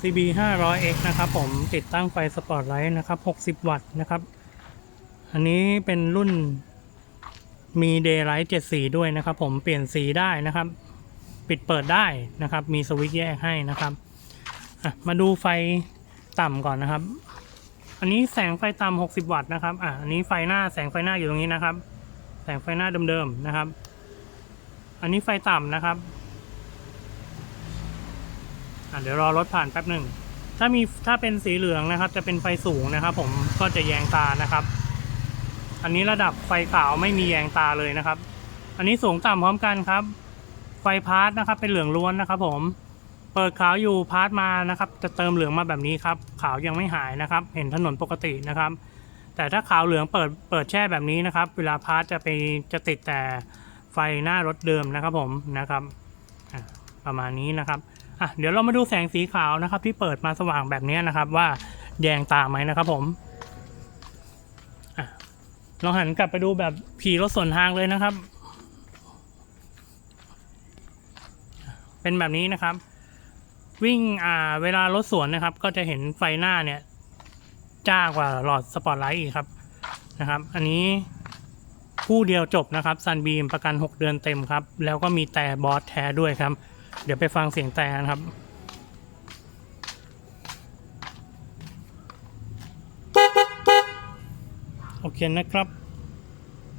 CB 500X นะครับผมติดตั้งไฟสปอตไลท์นะครับ 60 วัตต์นะครับ อันนี้เป็นรุ่นมี Daylight 7สีด้วยนะครับ ผมเปลี่ยนสีได้นะครับ ปิดเปิดได้นะครับ มีสวิตช์แยกให้นะครับมาดูไฟต่ำก่อนนะครับ อันนี้แสงไฟต่ำ60 วัตต์นะครับอะอันนี้ไฟหน้าแสงไฟหน้าอยู่ตรงนี้นะครับ แสงไฟหน้าเดิมๆนะครับ อันนี้ไฟต่ำนะครับ อะเดี๋ยวรอรถผ่านแป๊บหนึ่ง ถ้ามีถ้าเป็นสีเหลืองนะครับ จะเป็นไฟสูงนะครับ ผมก็จะแยงตานะครับ อันนี้ระดับไฟขาวไม่มีแยงตาเลยนะครับ อันนี้สูงต่ำพร้อมกันครับ ไฟพาร์ทนะครับ เป็นเหลืองล้วนนะครับ ผม เปิดขาวอยู่พาร์ทมานะครับ จะเติมเหลืองมาแบบนี้ครับ ขาวยังไม่หายนะครับ เห็นถนนปกตินะครับ แต่ถ้าขาวเหลืองเปิดเปิดแช่แบบนี้นะครับ เวลาพาร์ทจะไปจะติดแต่ไฟหน้ารถเดิมนะครับ ผมนะครับประมาณนี้นะครับ อะเดี๋ยวเรามาดูแสงสีขาวนะครับ ที่เปิดมาสว่างแบบนี้นะครับ ว่าแยงตาไหมนะครับผมอะลองหันกลับไปดูแบบขี่รถสวนทางเลยนะครับ เป็นแบบนี้นะครับ วิ่งอ่าเวลารถสวนนะครับ ก็จะเห็นไฟหน้าเนี่ยจ้ากว่าหลอดสปอตไลท์อีกครับนะครับ อันนี้คู่เดียวจบนะครับซันบีมประกัน 6 เดือนเต็มครับ แล้วก็มีแต่บอสแท้ด้วยครับ เดี๋ยวไปฟังเสียงแต่นะครับโอเคนะครับ